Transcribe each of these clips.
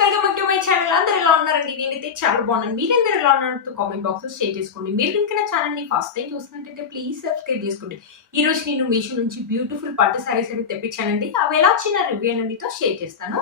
Welcome back to my channel. అందరూ ఎలా ఉన్నారండి? నేనైతే చాలా బాగున్నాను. మీరందరూ ఎలా ఉన్నారో కామెంట్ బాక్స్ లో షేర్ చేసుకోండి. మీరు కనుక నా ఛానల్ ని ఫస్ట్ టైం చూస్తున్నట్టయితే ప్లీజ్ సబ్స్క్రైబ్ చేసుకోండి. ఈ రోజు నేను మీషో నుంచి బ్యూటిఫుల్ పట్టు సారీస్ అయితే తెప్పించానండి. అవి ఎలా వచ్చిన రివ్యూ అనేది మీతో షేర్ చేస్తాను.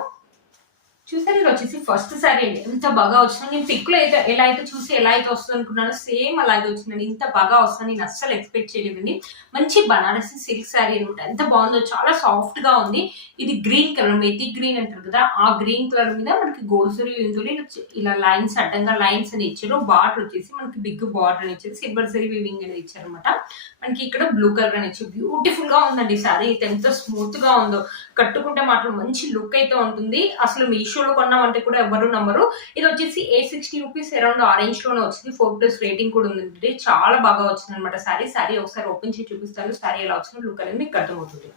చూసారు, ఇది వచ్చేసి ఫస్ట్ సారీ అండి. ఎంత బాగా వచ్చింది. నేను పిక్ లో అయితే ఎలా అయితే చూసి ఎలా అయితే వస్తుంది అనుకున్నానో సేమ్ అలాగే వచ్చిందండి. ఇంత బాగా వస్తుంది నేను అస్సలు ఎక్స్పెక్ట్ చేయలేదండి. మంచి బనారసి సిల్క్ సారీ అనమాట. ఎంత బాగుందో, చాలా సాఫ్ట్ గా ఉంది. ఇది గ్రీన్ కలర్, మెతి గ్రీన్ అంటారు కదా, ఆ గ్రీన్ కలర్ మీద మనకి గోల్సరి ఇలా లైన్స్ అడ్డంగా లైన్స్ అని ఇచ్చారు. బార్డర్ వచ్చేసి మనకి బిగ్ బార్డర్ అని ఇచ్చారు. సిల్వర్ జరీ వీవింగ్ అనేది ఇచ్చారు అనమాట. మనకి ఇక్కడ బ్లూ కలర్ అని ఇచ్చారు. బ్యూటిఫుల్ గా ఉందండి సారీ అయితే. ఎంత స్మూత్ గా ఉందో, కట్టుకుంటే మాత్రం మంచి లుక్ అయితే ఉంటుంది. అసలు మీషోలో కొన్నామంటే కూడా ఎవరు నమ్మరు. ఇది వచ్చేసి 860 రూపీస్ అరౌండ్ ఆరెంజ్ లోనే వచ్చింది. 4+ రేటింగ్ కూడా ఉంది. చాలా బాగా వచ్చింది అనమాట సారీ ఒకసారి ఓపెన్ చేసి చూపిస్తాను. సారీ ఎలా వచ్చిందో లుక్ అనేది మీకు అర్థమవుతుంది.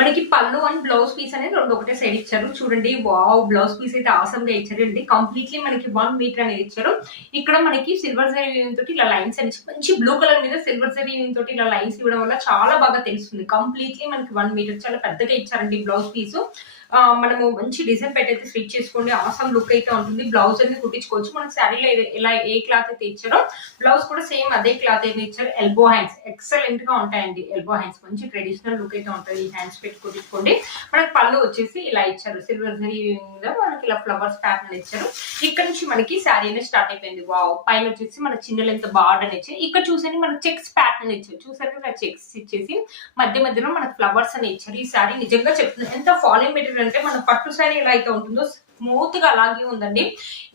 మనకి పళ్ళు అండ్ బ్లౌజ్ పీస్ అనేది రెండు ఒకటే సైడ్ ఇచ్చారు. చూడండి, వావ్, బ్లౌజ్ పీస్ అయితే ఆసమ్ గా ఇచ్చారు అండి. కంప్లీట్లీ మనకి 1 మీటర్ అనేది ఇచ్చారు. ఇక్కడ మనకి సిల్వర్ జరీ వీవింగ్ తోటి ఇలా లైన్స్ అని మంచి బ్లూ కలర్ మీద సిల్వర్ జరీ వీవింగ్ తోటి ఇలా లైన్స్ ఇవ్వడం వల్ల చాలా బాగా తెలుస్తుంది. కంప్లీట్లీ మనకి 1 మీటర్ చాలా పెద్దగా ఇచ్చారండి బ్లౌజ్ పీస్. మనము మంచి డిజైన్ పెట్టయితే స్టిచ్ చేసుకోండి. ఆసమ్ లుక్ అయితే ఉంటుంది. బ్లౌజ్ అనేది కుట్టించుకోవచ్చు. మనకి శారీలో ఎలా ఏ క్లాత్ అయితే ఇచ్చారో బ్లౌజ్ కూడా సేమ్ అదే క్లాత్ అయితే ఇచ్చారు. ఎల్బో హ్యాండ్స్ ఎక్సలెంట్ గా ఉంటాయండి. ఎల్బో హ్యాండ్స్ మంచి ట్రెడిషనల్ లుక్ అయితే ఉంటుంది. ఈ హ్యాండ్స్ పెట్టి కుట్టించుకోండి. మనకి పళ్ళు వచ్చేసి ఇలా ఇచ్చారు. సిల్వర్ జరీ మనకి ఇలా ఫ్లవర్స్ ప్యాటర్న్ ఇచ్చారు. ఇక్కడ నుంచి మనకి శారీ అనేది స్టార్ట్ అయిపోయింది. వావ్, పైన వచ్చేసి మన చిన్న లెంత్ బార్డర్ ఇచ్చారు. ఇక్కడ చూసేది మనకి చెక్స్ ప్యాటర్న్ ఇచ్చారు. చూసారు, ఇలా చెక్స్ ఇచ్చేసి మధ్య మధ్యలో మనకి ఫ్లవర్స్ అని ఇచ్చారు. ఈ శారీ నిజంగా చెప్తుంది ఎంత ఫాలింగ్ మెటీరియల్ అంటే మన పట్టు శారీ ఎలా అయితే ఉంటుందో స్మూత్ గా అలాగే ఉందండి.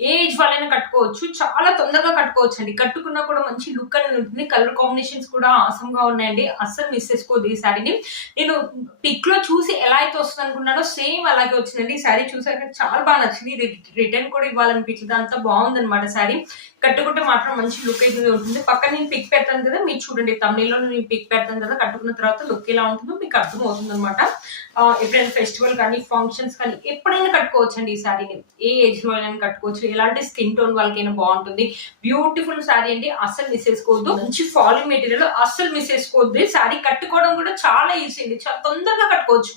ఏ ఏజ్ వాళ్ళైనా కట్టుకోవచ్చు. చాలా తొందరగా కట్టుకోవచ్చు అండి. కట్టుకున్నా కూడా మంచి లుక్ అనేది ఉంటుంది. కలర్ కాంబినేషన్స్ కూడా ఆసమ్ గా ఉన్నాయండి. అస్సలు మిస్ చేసుకోవద్దు ఈ శారీని. నేను పిక్ లో చూసి ఎలా అయితే వస్తుంది అనుకున్నానో సేమ్ అలాగే వచ్చిందండి. ఈ శారీ చూసాక చాలా బాగా నచ్చింది. రిటర్న్ కూడా ఇవ్వాలనిపించింది. అంతా బాగుందన్నమాట శారీ. కట్టుకుంటే మాత్రం మంచి లుక్ అయితే ఉంటుంది. పక్కన నేను పిక్ పెడతాను కదా, మీరు చూడండి. తమిళలో నేను పిక్ పెడతాను కదా, కట్టుకున్న తర్వాత లుక్ ఎలా ఉంటుందో మీకు అర్థం అవుతుంది అనమాట. ఎప్పుడైనా ఫెస్టివల్ కానీ ఫంక్షన్స్ కానీ ఎప్పుడైనా కట్టుకోవచ్చు అండి ఈ శారీని. ఏ ఏజ్ లో అయినా కట్టుకోవచ్చు. ఎలాంటి స్కిన్ టోన్ వాళ్ళకైనా బాగుంటుంది. బ్యూటిఫుల్ శారీ అండి. అస్సలు మిస్ చేసుకోవద్దు. మంచి ఫాలింగ్ మెటీరియల్, అస్సలు మిస్ చేసుకోవద్దు. శారీ కట్టుకోవడం కూడా చాలా ఈజీ అండి. చాలా తొందరగా కట్టుకోవచ్చు.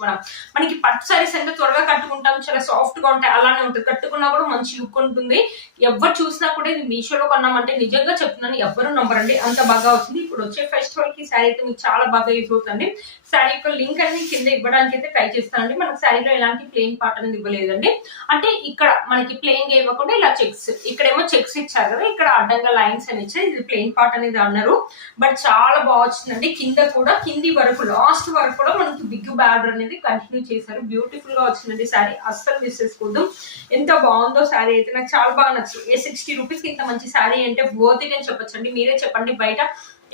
మనకి పట్టు శారీస్ అంటే త్వరగా కట్టుకుంటాం, చాలా సాఫ్ట్ గా ఉంటాయి. అలానే ఉంటుంది. కట్టుకున్నా కూడా మంచి లుక్ ఉంటుంది. ఎవరు చూసినా కూడా ఇది మీషోలో కొన్నామంటే నిజంగా చెప్తున్నాను ఎవరు నమ్మరండి, అంత బాగా వచ్చింది. ఇప్పుడు వచ్చే ఫెస్టివల్ కి శారీ అయితే మీకు చాలా బాగా యూజ్ అవుతుంది. శారీ యొక్క లింక్ అనేది కింద ఇవ్వడానికి అయితే ట్రై చేస్తానండి. మనకు శారీలో ఎలాంటి ప్లెయిన్ పార్ట్ అనేది ఇవ్వలేదండి. అంటే ఇక్కడ మనకి ప్లెయిన్ గా ఇవ్వకుండా ఇలా చెక్స్, ఇక్కడేమో చెక్స్ ఇచ్చారు కదా, ఇక్కడ అడ్డంగా లైన్స్ అని ఇచ్చారు. ఇది ప్లెయిన్ పార్ట్ అనేది అన్నారు. బట్ చాలా బాగా వచ్చిందండి. కింద కూడా కింది వరకు లాస్ట్ వరకు కూడా మనకి బిగ్ బార్డర్ అనేది కంటిన్యూ చేశారు. బ్యూటిఫుల్ గా వచ్చిందండి శారీ. అస్సలు మిస్ చేసుకోవద్దు. ఎంత బాగుందో శారీ అయితే. నాకు చాలా బాగా నచ్చింది. 60 రూపీస్ కి ఇంత మంచి శారీ అంటే వర్త్ ఇట్ అని చెప్పొచ్చండి. మీరే చెప్పండి, బయట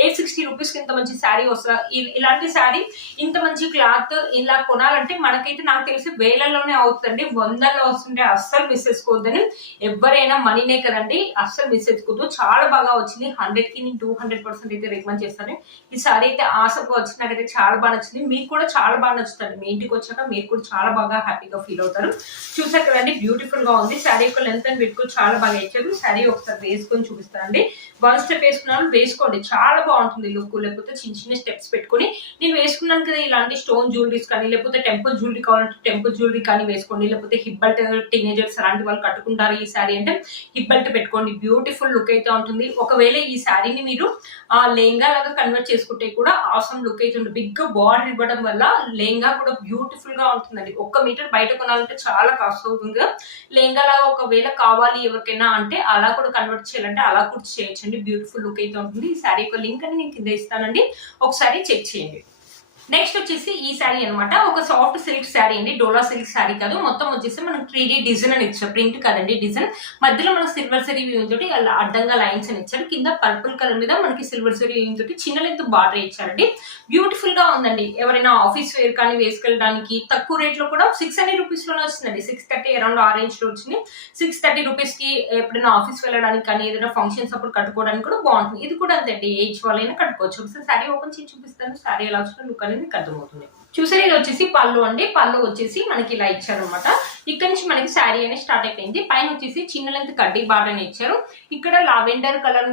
860 రూపీస్ కి ఇంత మంచి శారీ వస్తా. ఇలాంటి శారీ ఇంత మంచి క్లాత్ ఇలా కొనాలంటే మనకైతే నాకు తెలిసి వేలల్లోనే అవుతుందండి. 100లో వస్తుంటే అస్సలు మిస్ చేసుకోవద్దని. ఎవరైనా మనీనే కదండి, అస్సలు మిస్ చేసుకోవద్దు. చాలా బాగా వచ్చింది. 100కి నేను 200% అయితే రికమెండ్ చేస్తాను. ఈ శారీ అయితే ఆసక్తిగా వచ్చింది. నాకైతే చాలా బాగా నచ్చింది. మీకు కూడా చాలా బాగా నచ్చుతుంది. మీ ఇంటికి వచ్చాక మీరు కూడా చాలా బాగా హ్యాపీగా ఫీల్ అవుతారు. చూసారు కదండి, బ్యూటిఫుల్ గా ఉంది. శారీ యొక్క లెంత్ అండ్ విడ్త్ చాలా బాగా ఇచ్చారు. శారీ ఒకసారి వేసుకొని చూపిస్తానండి. 1 స్టెప్ వేసుకున్నాను, వేసుకోండి. చాలా బాగుంటుంది లుక్. లేకపోతే చిన్న చిన్న స్టెప్స్ పెట్టుకుని, నేను వేసుకున్నాను కదా ఇలాంటి స్టోన్ జ్యువెలరీస్ కానీ, లేకపోతే టెంపుల్ జ్యువెలరీ కావాలంటే టెంపుల్ జ్యువెలరీ కానీ వేసుకోండి. లేకపోతే హిప్ బెల్ట్, టీనేజర్స్ అలాంటి వాళ్ళు కట్టుకుంటారు ఈ శారీ అంటే హిప్ బెల్ట్ పెట్టుకోండి. బ్యూటిఫుల్ లుక్ అయితే ఉంటుంది. ఒకవేళ ఈ శారీని మీరు లెహంగా లాగా కన్వర్ట్ చేసుకుంటే కూడా ఆసమ్ లుక్ అయితే ఉంటుంది. బిగ్ బార్డర్ ఇవ్వడం వల్ల లెహంగా కూడా బ్యూటిఫుల్ గా ఉంటుందండి. 1 మీటర్ బయట కొనాలంటే చాలా కాస్ట్ అవుతుంది. లెహంగా లాగా ఒకవేళ కావాలి ఎవరికైనా అంటే అలా కూడా కన్వర్ట్ చేయాలంటే అలా కూడా చేయొచ్చండి. బ్యూటిఫుల్ లుక్ అయితే ఉంటుంది. ఈ శారీ యొక్క లింక్ అని నేను కింద ఇస్తానండి, ఒకసారి చెక్ చేయండి. నెక్స్ట్ వచ్చేసి ఈ శారీ అనమాట. ఒక సాఫ్ట్ సిల్క్ శారీ అండి. డోలా సిల్క్ శారీ కాదు. మొత్తం వచ్చేసి మనకు 3D డిజైన్ అని ఇచ్చారు. ప్రింట్ కదండి డిజైన్. మధ్యలో మనకు సిల్వర్ జరీ వీవింగ్ తోటి అడ్డంగా లైన్స్ అని ఇచ్చారు. కింద పర్పుల్ కలర్ మీద మనకి సిల్వర్ జరీ వీవింగ్ తోటి చిన్న లెంత్ బార్డర్ ఇచ్చారండి. బ్యూటిఫుల్ గా ఉందండి. ఎవరైనా ఆఫీస్ వేర్ కానీ వేసుకెళ్ళడానికి తక్కువ రేట్ లో కూడా 600 రూపీస్ లోనే వస్తుందండి. 630 అరౌండ్ ఆ రేంజ్ లో వచ్చింది. 630 రూపీస్ కి ఎప్పుడైనా ఆఫీస్ వెళ్ళడానికి కానీ ఏదైనా ఫంక్షన్స్ అప్పుడు కట్టుకోవడానికి కూడా బాగుంటుంది. ఇది కూడా అంతే అండి. ఏజ్ వాళ్ళైనా కట్టుకోవచ్చు. ఒకసారి శారీ ఓపెన్ చేసి చూపిస్తాను. శారీ ఎలా వచ్చిన లుక్ అనేది మీకు అర్థమవుతుంది. చూసారు, ఇది వచ్చేసి పళ్ళు అండి. పళ్ళు వచ్చేసి మనకి ఇలా ఇచ్చారు అనమాట. ఇక్కడ నుంచి మనకి శారీ అనేది స్టార్ట్ అయిపోయింది. పైన వచ్చేసి చిన్న లెంత్ కడ్డీ బార్డర్ అని ఇచ్చారు. ఇక్కడ లావెండర్ కలర్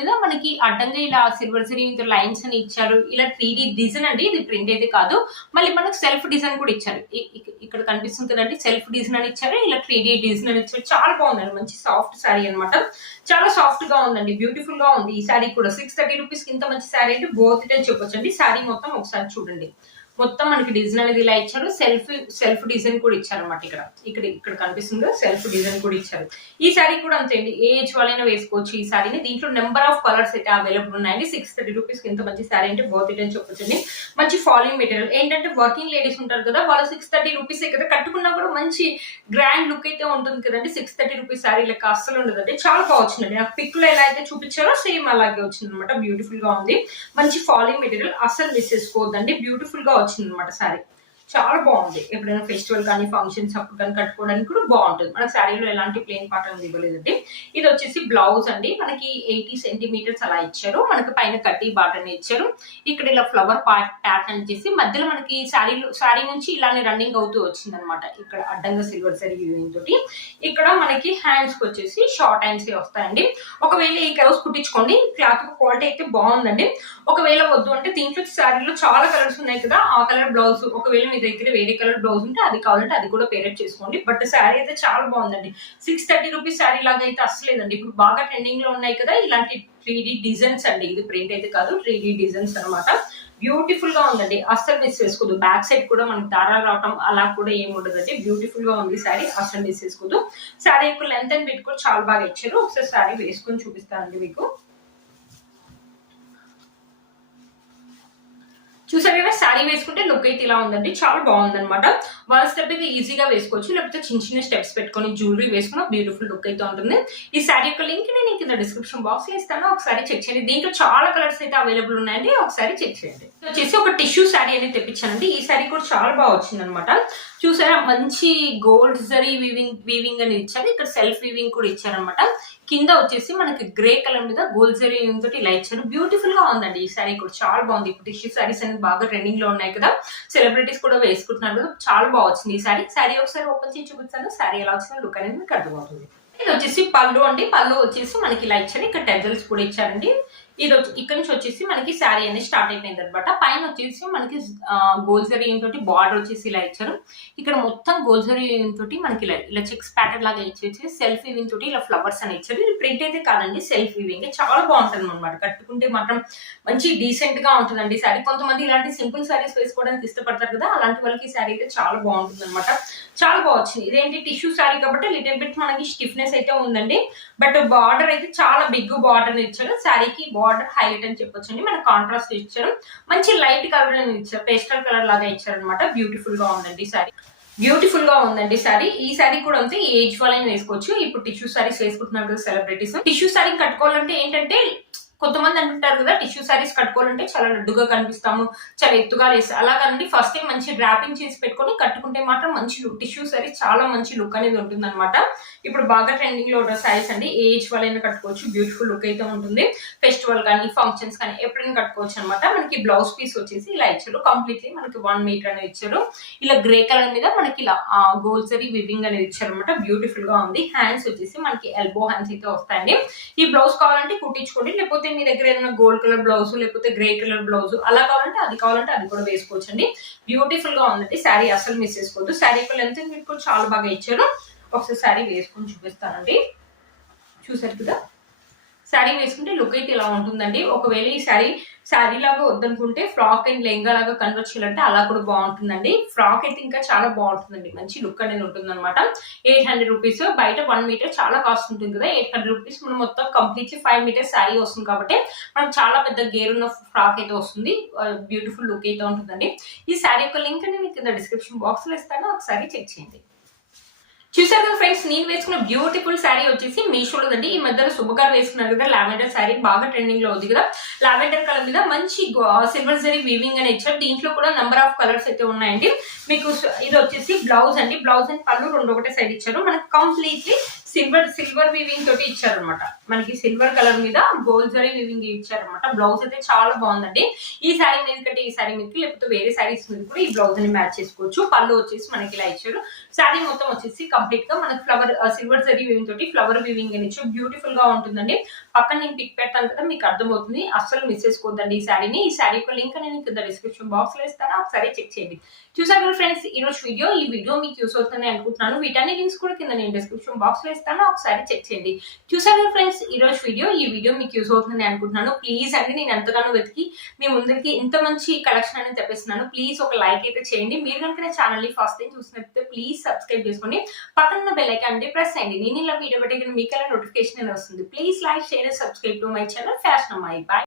మీద మనకి అడ్డంగా ఇలా సిల్వర్ జరీ లైన్స్ అని ఇచ్చారు. ఇలా 3D డిజైన్ అండి, ఇది ప్రింట్ అయితే కాదు. మళ్ళీ మనకు సెల్ఫ్ డిజైన్ కూడా ఇచ్చారు. ఇక్కడ కనిపిస్తుంది కదండి, సెల్ఫ్ డిజైన్ అని ఇచ్చారు. ఇలా 3D డిజైన్ అని ఇచ్చారు. చాలా బాగుందండి, మంచి సాఫ్ట్ శారీ అనమాట. చాలా సాఫ్ట్ గా ఉందండి, బ్యూటిఫుల్ గా ఉంది. ఈ శారీ కూడా 630 రూపీస్ ఇంత మంచి శారీ అంటే బోత్ ఇట్ అని చెప్పొచ్చు అండి. శారీ మొత్తం ఒకసారి చూడండి. మొత్తం మనకి డిజైన్ అనేది ఇలా ఇచ్చారు. సెల్ఫ్ డిజైన్ కూడా ఇచ్చారు అనమాట. ఇక్కడ కనిపిస్తుంది సెల్ఫ్ డిజైన్ కూడా ఇచ్చారు. ఈ శారీ కూడా అంతే అండి, ఏ ఏజ్ వాళ్ళైనా వేసుకోవచ్చు ఈ శారీని. దీంట్లో నెంబర్ ఆఫ్ కలర్స్ అయితే అవైలబుల్ ఉన్నాయండి. 630 రూపీస్ ఇంత మంచి శారీ అంటే బోత్ ఇట్ అని చెప్పొచ్చండి. మంచి ఫాలింగ్ మెటీరియల్. ఏంటంటే వర్కింగ్ లేడీస్ ఉంటారు కదా, వాళ్ళు 630 రూపీస్ కదా కట్టుకున్నా కూడా మంచి గ్రాండ్ లుక్ అయితే ఉంటుంది కదండి. 630 రూపీస్ శారీ లెక్క అస్సలు ఉండదండి. చాలా బాగా వచ్చిందండి. నాకు పిక్ లో ఎలా అయితే చూపించారో సేమ్ అలాగే వచ్చింది అనమాట. బ్యూటిఫుల్ గా ఉంది, మంచి ఫాలింగ్ మెటీరియల్, అస్సలు మిస్ చేసుకోవద్దండి. బ్యూటిఫుల్ గా వచ్చింది అనమాట శారీ. చాలా బాగుంది. ఎప్పుడైనా ఫెస్టివల్ కానీ ఫంక్షన్స్ అప్పుడు కానీ కట్టుకోవడానికి కూడా బాగుంటుంది. మన శారీలో ఎలాంటి ప్లెయిన్ పాటర్న్ ఇవ్వలేదండి. ఇది వచ్చేసి బ్లౌజ్ అండి. మనకి 80 సెంటీమీటర్స్ అలా ఇచ్చారు. మనకి పైన కడ్డీ బాటన్ ఇచ్చారు. ఇక్కడ ఇలా ఫ్లవర్ ప్యాటర్న్ చేసి మధ్యలో మనకి శారీ నుంచి ఇలానే రన్నింగ్ అవుతూ వచ్చింది అనమాట. ఇక్కడ అడ్డంగా సిల్వర్ జరీ తోటి. ఇక్కడ మనకి హ్యాండ్స్ కి వచ్చేసి షార్ట్ హ్యాండ్స్ వస్తాయండి. ఒకవేళ ఈ కలర్స్ కుట్టించుకోండి, క్లాత్ క్వాలిటీ అయితే బాగుందండి. ఒకవేళ వద్దు అంటే దీంట్లో శారీలో చాలా కలర్స్ ఉన్నాయి కదా, ఆ కలర్ బ్లౌజ్ ఒకవేళ మీ దగ్గర వేరే కలర్ బ్లౌజ్ ఉంటే అది కావాలంటే అది కూడా పేరెట్ చేసుకోండి. బట్ శారీ అయితే చాలా బాగుందండి. 630 రూపీస్ శారీ లాగా అయితే అసలేదండి. ఇప్పుడు బాగా ట్రెండింగ్ లో ఉన్నాయి కదా ఇలాంటి 3D డిజైన్స్ అండి. ఇది ప్రింట్ అయితే కాదు, 3D డిజైన్స్ అనమాట. బ్యూటిఫుల్ గా ఉందండి, అస్సలు మిస్ చేసుకోదు. బ్యాక్ సైడ్ కూడా మనకి దారాలు రావటం అలా కూడా ఏమి ఉండదండి. బ్యూటిఫుల్ గా ఉంది శారీ, అస్సలు మిస్ చేసుకోదు. శారీ యొక్క లెంత్ అండ్ బిట్ కూడా చాలా బాగా ఇచ్చారు. ఒకసారి శారీ వేసుకొని చూపిస్తానండి మీకు. చూసారు కదా, శారీ వేసుకుంటే లుక్ అయితే ఇలా ఉందండి. చాలా బాగుంది అనమాట. వన్ స్టెప్ అయితే ఈజీగా వేసుకోవచ్చు, లేకపోతే చిన్న చిన్న స్టెప్స్ పెట్టుకొని జ్యువెలరీ వేసుకున్న బ్యూటిఫుల్ లుక్ అయితే ఉంటుంది. ఈ శారీ యొక్క లింక్ నేను కింద డిస్క్రిప్షన్ బాక్స్ లో ఇస్తాను, ఒకసారి చెక్ చేయండి. దీంట్లో చాలా కలర్స్ అయితే అవైలబుల్ ఉన్నాయండి, ఒకసారి చెక్ చేయండి. వచ్చేసి ఒక టిష్యూ శారీ అనేది తెప్పించానండి. ఈ శారీ కూడా చాలా బాగా వచ్చింది అనమాట. చూసారా, మంచి గోల్డ్ జరీ వీవింగ్ అని ఇచ్చారు. ఇక్కడ సెల్ఫ్ వీవింగ్ కూడా ఇచ్చారనమాట. కింద వచ్చేసి మనకి గ్రే కలర్ మీద గోల్డ్ జరీ తోటి ఇలా ఇచ్చారు. బ్యూటిఫుల్ గా ఉందండి. ఈ శారీ కూడా చాలా బాగుంది. ఇప్పుడు టిష్యూ శారీస్ అనేది బాగా ట్రెండింగ్ లో ఉన్నాయి కదా, సెలబ్రిటీస్ కూడా వేసుకుంటున్నారు కదా, చాలా బాగా వచ్చింది ఈ శారీ. శారీ ఒకసారి ఓపెన్ చేసి చూపిస్తాను. శారీ ఎలా వచ్చిందో లుక్ అనేది మీకు అర్థమవుతుంది. ఇది వచ్చేసి పళ్ళు అండి. పళ్ళు వచ్చేసి మనకి ఇలా ఇచ్చారు. ఇక్కడ టెజల్స్ కూడా ఇచ్చారండి. ఇది ఇక్కడ నుంచి వచ్చేసి మనకి శారీ అనేది స్టార్ట్ అయిపోయింది అనమాట. పైన వచ్చేసి మనకి గోల్డ్ జరీ తోటి బార్డర్ వచ్చేసి ఇలా ఇచ్చారు. ఇక్కడ మొత్తం గోల్డ్ జరీ తోటి మనకి ఇలా చెక్స్ ప్యాటర్న్ లాగా ఇచ్చేసి సెల్ఫ్ వీవింగ్ తోటి ఇలా ఫ్లవర్స్ అని ఇచ్చారు. ఇది ప్రింట్ అయితే కాదండి, సెల్ఫ్ వీవింగ్. చాలా బాగుంటుంది అనమాట. కట్టుకుంటే మాత్రం మంచి డీసెంట్ గా ఉంటుందండి శారీ. కొంతమంది ఇలాంటి సింపుల్ శారీస్ వేసుకోవడానికి ఇష్టపడతారు కదా, అలాంటి వాళ్ళకి శారీ అయితే చాలా బాగుంటుంది అనమాట. చాలా బాగా వచ్చింది. ఇదేంటి టిష్యూ శారీ కాబట్టి లిటిల్ బిట్ మనకి స్టిఫ్నెస్ అయితే ఉందండి. బట్ బార్డర్ అయితే చాలా బిగ్ బార్డర్ ఇచ్చారు. శారీకి బార్డర్ హైలైట్ అని చెప్పొచ్చండి. మన కాంట్రాస్ట్ ఇచ్చారు. మంచి లైట్ కలర్ అని ఇచ్చారు, పేస్టల్ కలర్ లాగా ఇచ్చారు అనమాట. బ్యూటిఫుల్ గా ఉందండి శారీ. బ్యూటిఫుల్ గా ఉందండి శారీ. ఈ శారీ కూడా అంతే, ఏజ్ వాళ్ళని వేసుకోవచ్చు. ఇప్పుడు టిష్యూ శారీస్ వేసుకుంటున్నారు కదా సెలబ్రిటీస్. టిష్యూ శారీ కట్టుకోవాలంటే ఏంటంటే, కొంతమంది అంటుంటారు కదా టిష్యూ శారీస్ కట్టుకోవాలంటే చాలా లడ్డుగా కనిపిస్తాము, చాలా ఎత్తుగా వేసి అలాగండి. ఫస్ట్ టైం మంచి డ్రాపింగ్ చేసి పెట్టుకొని కట్టుకుంటే మాత్రం మంచి లుక్, టిష్యూ శారీ చాలా మంచి లుక్ అనేది ఉంటుంది అనమాట. ఇప్పుడు బాగా ట్రెండింగ్ లో ఉన్న శారీస్ అండి, ఏజ్ వాళ్ళైనా కట్టుకోవచ్చు. బ్యూటిఫుల్ లుక్ అయితే ఉంటుంది. ఫెస్టివల్ కానీ ఫంక్షన్స్ కానీ ఎప్పుడైనా కట్టుకోవచ్చు అనమాట. మనకి బ్లౌజ్ పీస్ వచ్చేసి ఇలా ఇచ్చారు. కంప్లీట్లీ మనకి 1 మీటర్ అనేది ఇచ్చారు. ఇలా గ్రే కలర్ మీద మనకి ఇలా గోల్డ్ జరీ వివింగ్ అనేది ఇచ్చారు అనమాట. బ్యూటిఫుల్ గా ఉంది. హ్యాండ్స్ వచ్చేసి మనకి ఎల్బో హ్యాండ్స్ అయితే వస్తాయండి. ఈ బ్లౌజ్ కావాలంటే కుట్టించుకోండి, లేకపోతే మీ దగ్గర ఏదైనా గోల్డ్ కలర్ బ్లౌజ్ లేకపోతే గ్రే కలర్ బ్లౌజ్ అలా కావాలంటే అది కూడా వేసుకోవచ్చు అండి. బ్యూటిఫుల్ గా ఉందండి శారీ, అసలు మిస్ చేసుకోవద్దు. శారీ యొక్క లెంత్ మీకు చాలా బాగా ఇచ్చారు. ఒకసారి శారీ వేసుకొని చూపిస్తానండి. చూసారు కదా, శారీ వేసుకుంటే లుక్ అయితే ఇలా ఉంటుందండి. ఒకవేళ ఈ శారీ లాగా వద్దనుకుంటే ఫ్రాక్ అండ్ లెంగా లాగా కన్వర్ట్ చేయాలంటే అలా కూడా బాగుంటుందండి. ఫ్రాక్ అయితే ఇంకా చాలా బాగుంటుందండి, మంచి లుక్ అనేది ఉంటుంది అనమాట. 800 రూపీస్. బయట 1 మీటర్ చాలా కాస్ట్ ఉంటుంది కదా, 800 రూపీస్ మనం మొత్తం కంప్లీట్లీ 5 మీటర్స్ శారీ వస్తుంది కాబట్టి మనకు చాలా పెద్ద గేరున్న ఫ్రాక్ అయితే వస్తుంది. బ్యూటిఫుల్ లుక్ అయితే ఉంటుందండి. ఈ శారీ యొక్క లింక్ నేను కింద డిస్క్రిప్షన్ బాక్స్ లో ఇస్తాను, ఒకసారి చెక్ చేయండి. చూసారు కదా ఫ్రెండ్స్, నేను వేసుకున్న బ్యూటిఫుల్ శారీ వచ్చేసి మీషోలోదండి. ఈ మధ్యలో శుభగారు వేసుకున్నారు కదా లావెండర్ శారీ, బాగా ట్రెండింగ్ లో ఉంది కదా. లావెండర్ కలర్ మీద మంచి సిల్వర్ జరీ వీవింగ్ అని ఇచ్చారు. దీంట్లో కూడా నెంబర్ ఆఫ్ కలర్స్ అయితే ఉన్నాయండి. మీకు ఇది వచ్చేసి బ్లౌజ్ అండి. బ్లౌజ్ అండ్ పళ్ళు రెండు ఒకటే సైడ్ ఇచ్చారు. మనకు కంప్లీట్లీ సిల్వర్ వీవింగ్ తోటి ఇచ్చారనమాట. మనకి సిల్వర్ కలర్ మీద గోల్డ్ జరీ వీవింగ్ ఇచ్చారనమాట. బ్లౌజ్ అయితే చాలా బాగుందండి. ఈ శారీ మీద కంటే ఈ శారీ మీదకి, లేకపోతే వేరే శారీస్ మీద కూడా ఈ బ్లౌజ్ అని మ్యాచ్ చేసుకోవచ్చు. పళ్ళు వచ్చేసి మనకి ఇలా ఇచ్చారు. శారీ మొత్తం వచ్చేసి కంప్లీట్ గా మనకి ఫ్లవర్ సిల్వర్ జరీ వీవింగ్ తోటి ఫ్లవర్ వీవింగ్ అని ఇచ్చారు. బ్యూటిఫుల్ గా ఉంటుందండి. పక్కన నేను పిక్ పెడతాను కదా, మీకు అర్థమవుతుంది. అస్సలు మిస్ చేసుకోవద్దండి ఈ శారీని. ఈ శారీ యొక్క లింక్ నేను కింద డిస్క్రిప్షన్ బాక్స్ లో ఇస్తాను, ఒకసారి చెక్ చేయండి. చూసారు కదా ఫ్రెండ్స్, ఈ రోజు ఈ వీడియో మీకు యూస్ అవుతుందని అనుకుంటున్నాను. వీటన్ని లింక్స్ కూడా కింద నేను డిస్క్రిప్షన్ బాక్స్ లో ఇస్తాను, ఒకసారి చెక్ చేయండి. చూసారు కదా ఫ్రెండ్స్, ఈ రోజు ఈ వీడియో మీకు యూస్ అవుతుందని అనుకుంటున్నాను. ప్లీజ్ అండి, నేను ఎంతగానో వెతికి మీ ముందరికి ఇంత మంచి కలెక్షన్ అనేది తెప్పిస్తున్నాను. ప్లీజ్ ఒక లైక్ అయితే చేయండి. మీరు కనుక నా ఛానల్ ని ఫస్ట్ టైం చూసినట్లయితే ప్లీజ్ సబ్స్క్రైబ్ చేసుకోండి. పక్కన బెల్ ఐకాన్ అంటే ప్రెస్ చేయండి. నేను ఇలా వీడియో పెట్టే మీకు ఎలా నోటిఫికేషన్ అనేది వస్తుంది. Please like, share, subscribe to my channel fashion అమ్మాయి. బాయ్.